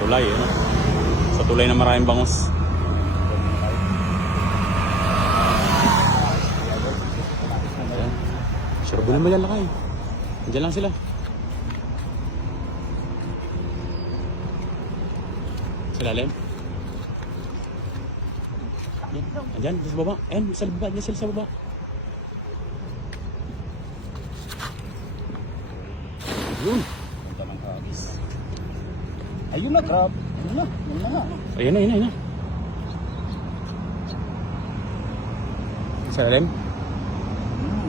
tulay sa tulay na maraming bangus. Ayan. Sure bulan ba yan lakay? Diyan lang sila. Sa lalim. Ayan, sa baba. Ayan, sa baba. Ayan sila sa baba. Ayun. Punta ng hagis. Ayun na, grab. Ayun na. Ayun na nga. Ayun na, ayun na, ayun na. Sa lalim.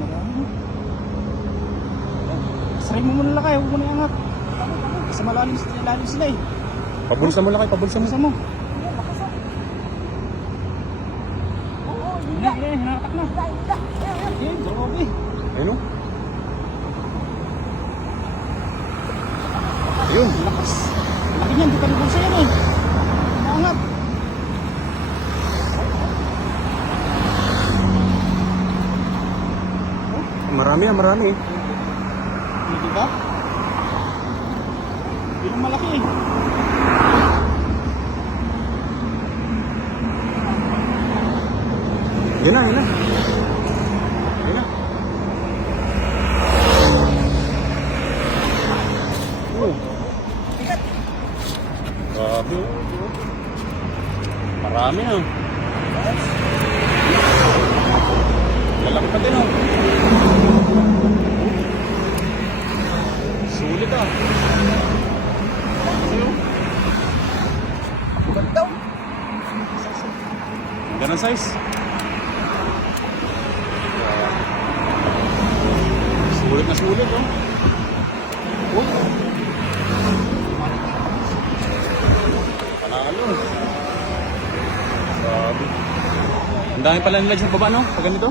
Marami. Saray mo muna lakay. Huwag mo na iangat. Kasi malalim sila eh. Pabulsa mo lakay, pabulsa mo. Sa mo. Hinatak na. Ayun, grabe. Ayun o. Ayun. Lakas. Laki niyan, di pa nabulsa yan eh. Naangat. Marami ah, marami. Hindi ba? Yun ang malaki eh. Ayun na, ayun na. Ayun na. Oh. Grabe oh. Marami ah. Lalaki pa din oh. Sulit ah. Ganda. Ganun size. Sulit na sulit oh. Oh. Panalo. Grabe. Ang dami pala nila sa baba no? Pag ganito.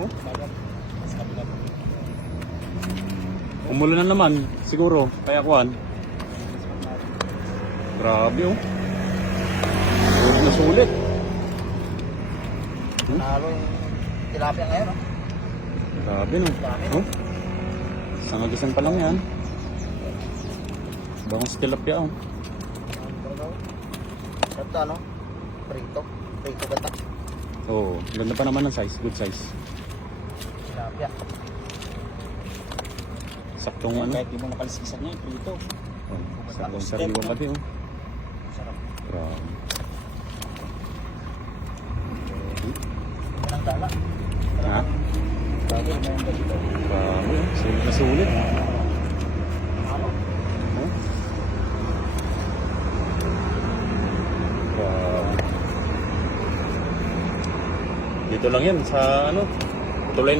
Oh. Umulan na naman siguro. Kaya kuhan. Grabe oh. Sulit na sulit. Panalo yung tilapia ngayon oh. Grabe no. Oh. Sangagisan pa lang yan. Bangus tilapia oh. Ito ano? Prito. Prito gata. Oo, ganda pa naman ng size, good size. Tilapia. Saktong ano. Kahit di mo nakalisisan niya, prito. Oh, saktong sariwang pati oh. Sarap. Grabe. Walang dala. Ha? Grabe, may ang dito. Grabe oh, sulit na sulit. Ano? Oh. Grabe. Dito lang yan sa ano, tulay